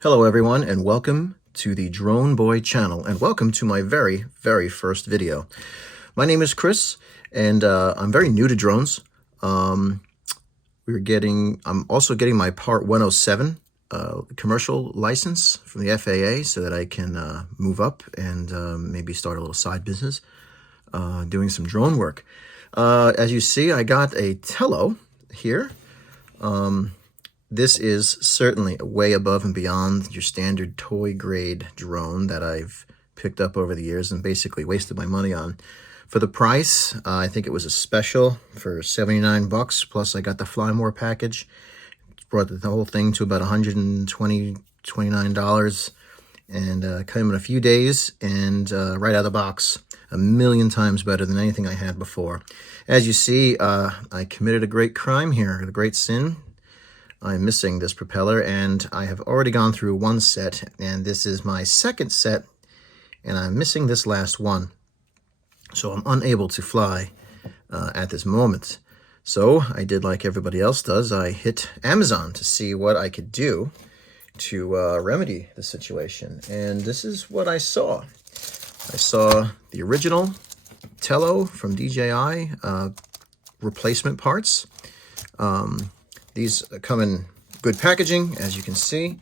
Hello everyone, and welcome to the Drone Boy channel, and welcome to my very first video. My name is Chris, and I'm very new to drones. I'm also getting my Part 107 commercial license from the FAA so that I can move up and maybe start a little side business doing some drone work. As you see, I got a Tello here. This is certainly way above and beyond your standard toy grade drone that I've picked up over the years and basically wasted my money on. For the price, I think it was a special for 79 bucks, plus I got the Fly More package. Brought the whole thing to about $129, and came in a few days, and right out of the box, a million times better than anything I had before. As you see, I committed a great crime here, a great sin. I'm missing this propeller, and I have already gone through one set, and this is my second set, and I'm missing this last one. So I'm unable to fly at this moment. So I did like everybody else does. I hit Amazon to see what I could do to remedy the situation. And this is what I saw. I saw the original Tello from DJI replacement parts. These come in good packaging, as you can see.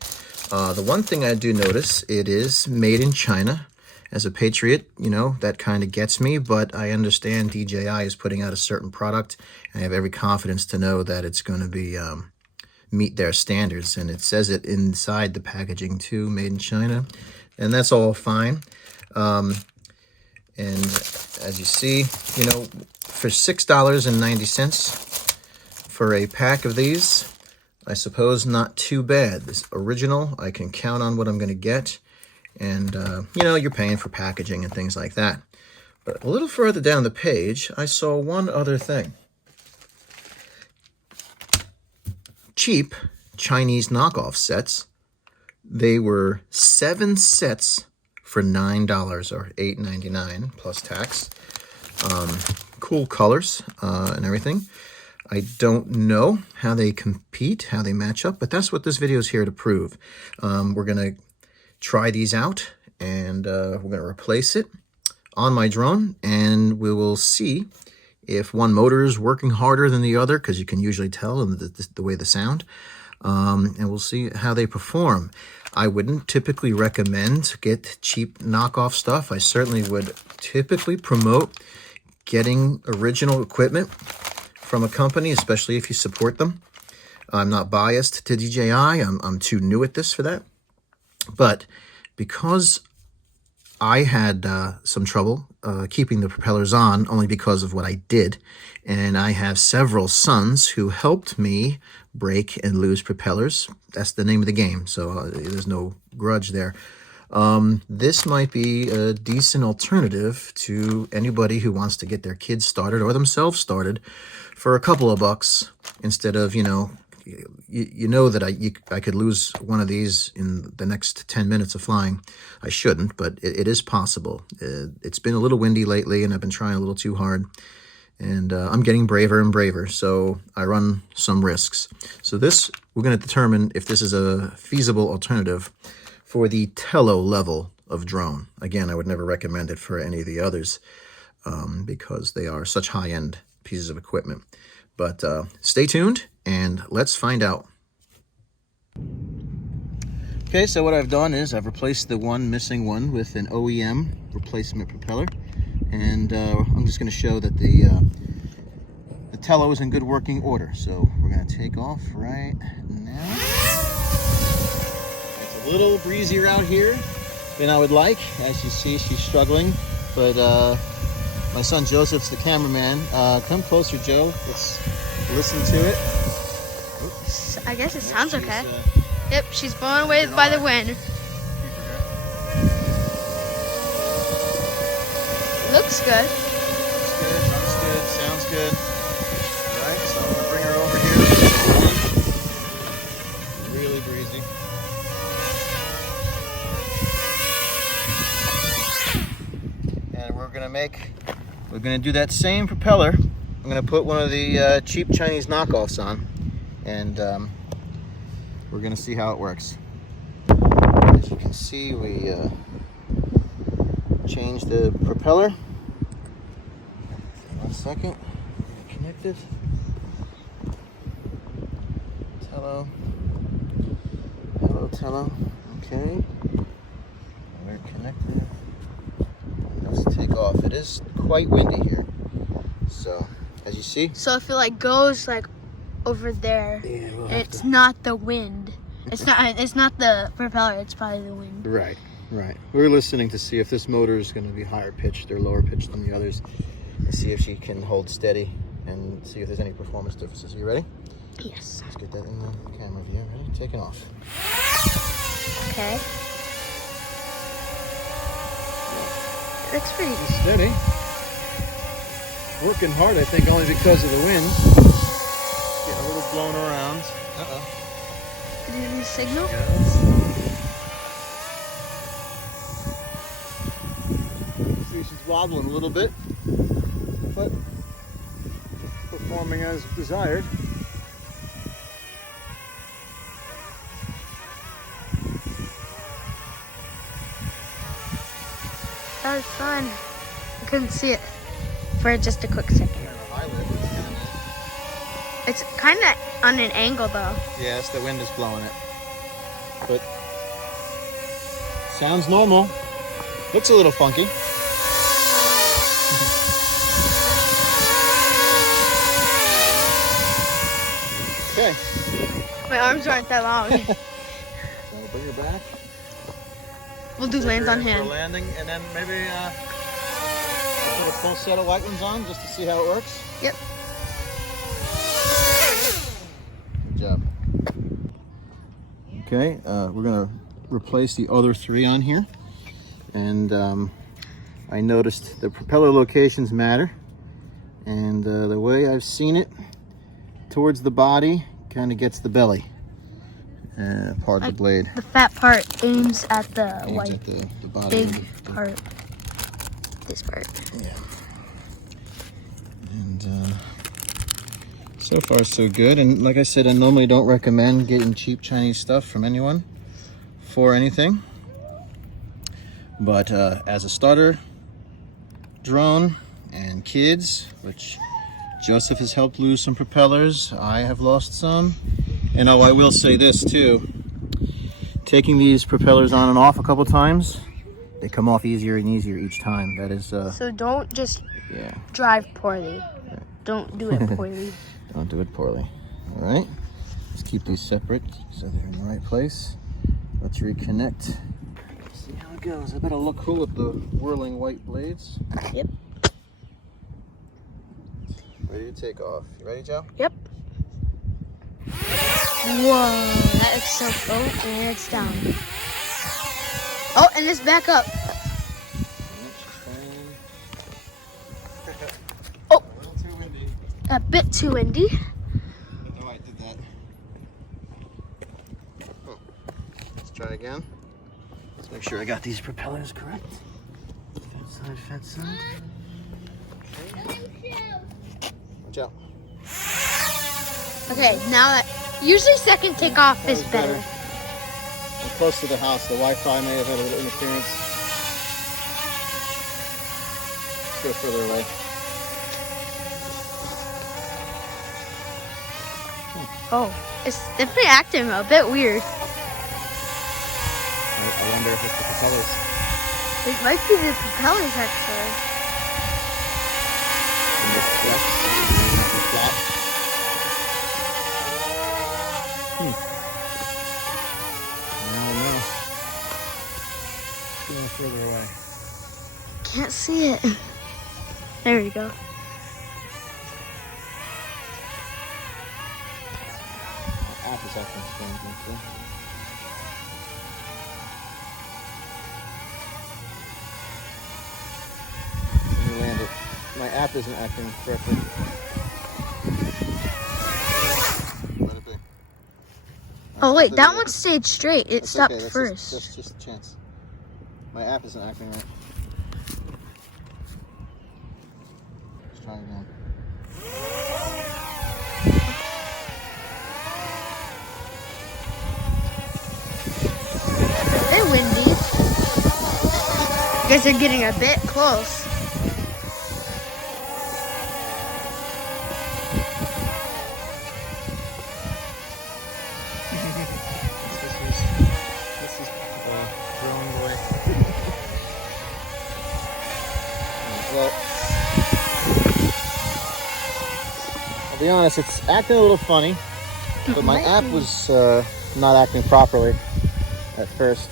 The one thing I do notice, it is made in China. As a patriot, you know, that kind of gets me, but I understand DJI is putting out a certain product, and I have every confidence to know that it's going to be meet their standards, and it says it inside the packaging too, made in China, and that's all fine. And as you see, you know, for $6.90 for a pack of these, I suppose not too bad. This original, I can count on what I'm going to get. And, you know, you're paying for packaging and things like that. But a little further down the page, I saw one other thing. Cheap Chinese knockoff sets. They were 7 sets for $9 or $8.99 plus tax. Cool colors and everything. I don't know how they compete, how they match up, but that's what this video is here to prove. We're going to try these out, and we're going to replace it on my drone, and we will see if one motor is working harder than the other, because you can usually tell in the way the sound, and we'll see how they perform. I wouldn't typically recommend get cheap knockoff stuff. I certainly would typically promote getting original equipment from a company, especially if you support them. I'm not biased to DJI. I'm too new at this for that. But because I had some trouble keeping the propellers on, only because of what I did, and I have several sons who helped me break and lose propellers. That's the name of the game, so there's no grudge there. This might be a decent alternative to anybody who wants to get their kids started or themselves started for a couple of bucks, instead of, you know, you know that I could lose one of these in the next 10 minutes of flying. I shouldn't, but it is possible. It's been a little windy lately, and I've been trying a little too hard. And I'm getting braver and braver, so I run some risks. So this, we're going to determine if this is a feasible alternative for the Tello level of drone. Again, I would never recommend it for any of the others because they are such high-end pieces of equipment. But stay tuned, and let's find out. Okay, so what I've done is I've replaced the one missing one with an OEM replacement propeller, and I'm just going to show that the Tello is in good working order. So we're going to take off right now. It's a little breezier out here than I would like. As you see, she's struggling, but my son Joseph's the cameraman. Come closer, Joe. Let's listen to it. Oops. I guess it sounds okay. Yep, she's blown away by the wind. Looks good. Looks good, runs good, sounds good. Alright, so I'm going to bring her over here. Really breezy. And we're going to do that same propeller. I'm going to put one of the cheap Chinese knockoffs on, and we're going to see how it works. As you can see, we changed the propeller. 1 second. Connected. Tello. Hello, Tello. Okay. We're connected. Let's take off. It is quite windy here. So, as you see. So if it like goes like over there, Yeah, it's not the wind. It's not the propeller, it's probably the wind. Right, right. We're listening to see if this motor is going to be higher pitched or lower pitched than the others. And see if she can hold steady and see if there's any performance differences. Are you ready? Yes. Let's get that in the camera view. Ready? Taking off. Okay. It looks pretty Steady. Working hard, I think, only because of the wind. Getting a little blown around. Uh-oh. Did you signal? See, she's wobbling a little bit, but performing as desired. That was fun. I couldn't see it for just a quick second. It's kind of on an angle though. Yes, the wind is blowing it. But sounds normal. Looks a little funky. Okay. My arms aren't that long. So bring her back. We'll do lands on For hand. landing, and then maybe put a full set of white ones on just to see how it works. Yep. Good job. Okay, we're gonna replace the other 3 on here, and I noticed the propeller locations matter, and the way I've seen it, towards the body kind of gets the belly part of the blade. The fat part aims at the Aims white at the body. big part. This part. Yeah. And so far so good. And like I said, I normally don't recommend getting cheap Chinese stuff from anyone for anything. But as a starter drone and kids, which Joseph has helped lose some propellers, I have lost some. And oh, I will say this too. Taking these propellers on and off a couple times, they come off easier and easier each time. That is So don't just yeah. drive poorly. Don't do it poorly. Don't do it poorly. All right. Let's keep these separate so they're in the right place. Let's reconnect. See how it goes. I better look cool with the whirling white blades. Yep. Ready to take off. You ready, Joe? Yep. Whoa, that looks so cool. And it's down. Oh, and it's back up. Oh, A little too windy. a bit too windy. No, I did that. Oh. Let's try again. Let's make sure I got these propellers correct. Fat side. Watch out. Okay, now that usually second takeoff is better. I'm close to the house. The Wi-Fi may have had a little interference. Let's go further away. Oh, it's definitely acting a bit weird. I wonder if it's the propellers. It might be the propellers actually. Further away. Can't see it. There we go. App is acting strange, actually. Let me land it. My app isn't acting correctly. Let it be. Oh wait, that one stayed straight. It That's stopped okay. That's first. just a chance. My app isn't acting right. Let's try again. It's a bit You guys are getting a bit close. This is drone boy. Well, I'll be honest, it's acting a little funny, but my app was not acting properly at first.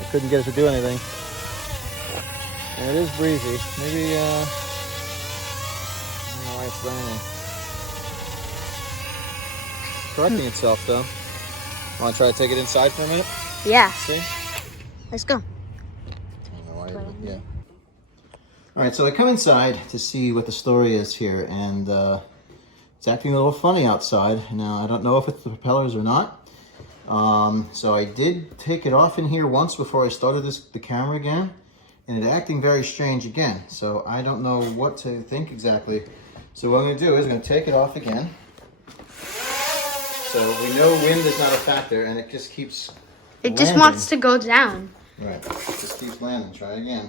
I couldn't get it to do anything. And it is breezy. Maybe, I don't know why it's landing. Correcting itself though. Want to try to take it inside for a minute? Yeah. See? Let's go. I don't know why it would, yeah. All right, so I come inside to see what the story is here, and it's acting a little funny outside. Now, I don't know if it's the propellers or not. So I did take it off in here once before I started the camera again, and it's acting very strange again. So I don't know what to think exactly. So what I'm going to do is I'm going to take it off again. So we know wind is not a factor, and it just keeps It just wants to go down. Right, it just keeps landing. Try again.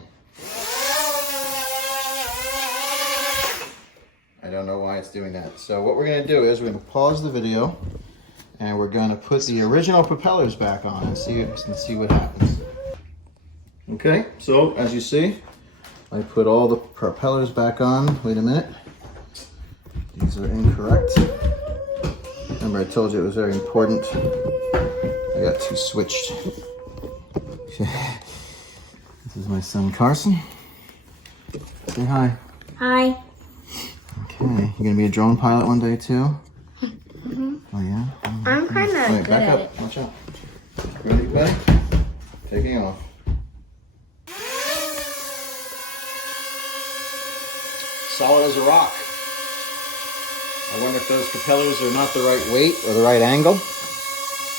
I don't know why it's doing that. So what we're going to do is we're going to pause the video, and we're going to put the original propellers back on and see what happens. Okay, so as you see, I put all the propellers back on. Wait a minute. These are incorrect. Remember, I told you it was very important. I got two switched. This is my son Carson. Say hi. Hi. Okay, you gonna be a drone pilot one day too? Mm-hmm. Oh yeah? I'm kind of good back at up. it. Watch out. Ready, buddy? Taking off. Solid as a rock. I wonder if those propellers are not the right weight or the right angle.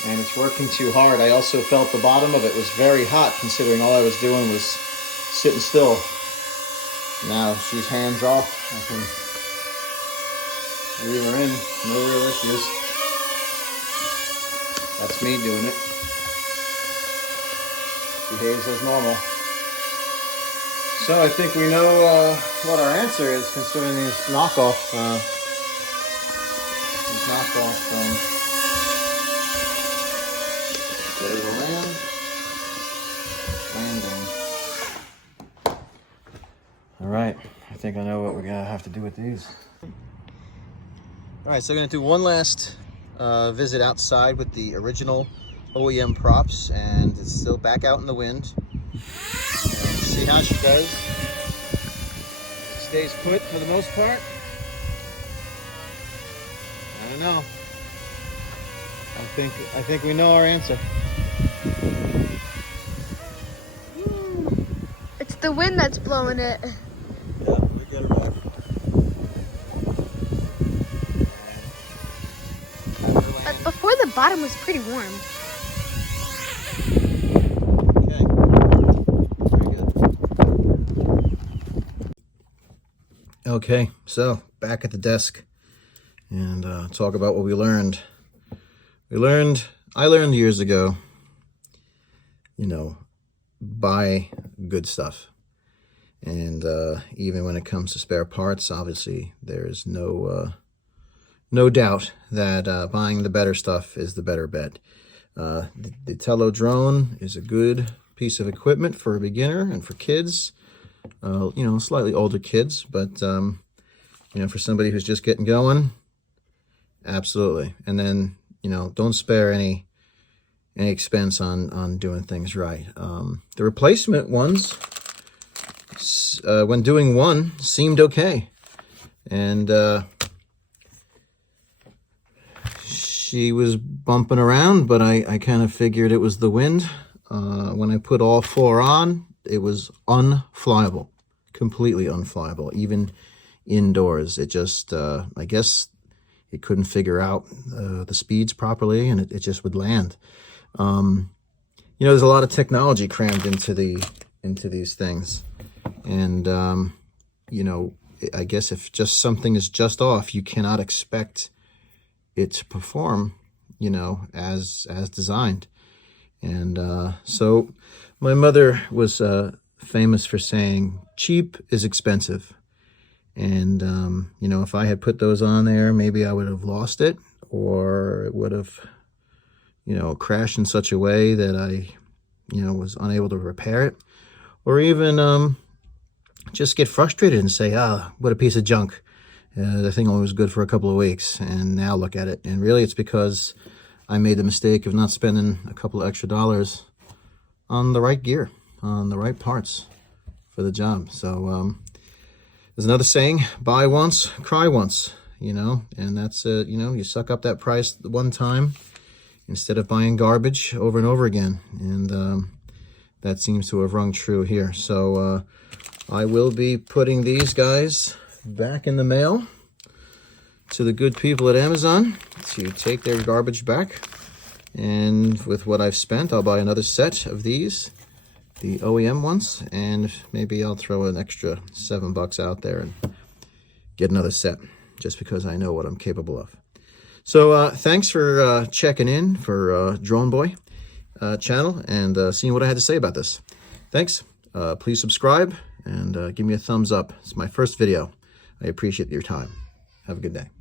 And it's working too hard. I also felt the bottom of it was very hot, considering all I was doing was sitting still. Now she's hands off. I can leave her in, no real issues. That's me doing it. Behaves as normal. So I think we know what our answer is concerning these knockoff. There's a landing. All right, I think I know what we're gonna have to do with these. All right, so I'm gonna do one last visit outside with the original OEM props, and it's still back out in the wind. And see how she does. Stays put for the most part. I don't know. I think we know our answer. It's the wind that's blowing it. Yeah, we get her back. But before the bottom was pretty warm. Okay. Very good. Okay, so back at the desk and talk about what we learned. I learned years ago, buy good stuff. And even when it comes to spare parts, obviously there's no doubt that buying the better stuff is the better bet. The Tello drone is a good piece of equipment for a beginner and for kids, slightly older kids, but for somebody who's just getting going, absolutely. And then don't spare any expense on doing things right. The replacement ones, when doing one, seemed okay, and she was bumping around, but I kind of figured it was the wind. When I put all four on, it was unflyable, completely unflyable, even indoors. It just, I guess it couldn't figure out the speeds properly, and it just would land. There's a lot of technology crammed into these things, and I guess if just something is just off, you cannot expect it to perform, as designed. And so my mother was famous for saying cheap is expensive. And, you know, if I had put those on there, maybe I would have lost it, or it would have, you know, crashed in such a way that I, you know, was unable to repair it, or even just get frustrated and say, ah, what a piece of junk. The thing only was good for a couple of weeks, and now look at it. And really it's because I made the mistake of not spending a couple of extra dollars on the right gear, on the right parts for the job. So there's another saying, buy once, cry once, you know, and that's, you know, you suck up that price one time instead of buying garbage over and over again. And that seems to have rung true here. So I will be putting these guys back in the mail to the good people at Amazon to take their garbage back. And with what I've spent, I'll buy another set of these, the OEM ones, and maybe I'll throw an extra $7 out there and get another set, just because I know what I'm capable of. So thanks for checking in for Drone Boy channel and seeing what I had to say about this. Thanks. Please subscribe and give me a thumbs up. It's my first video. I appreciate your time. Have a good day.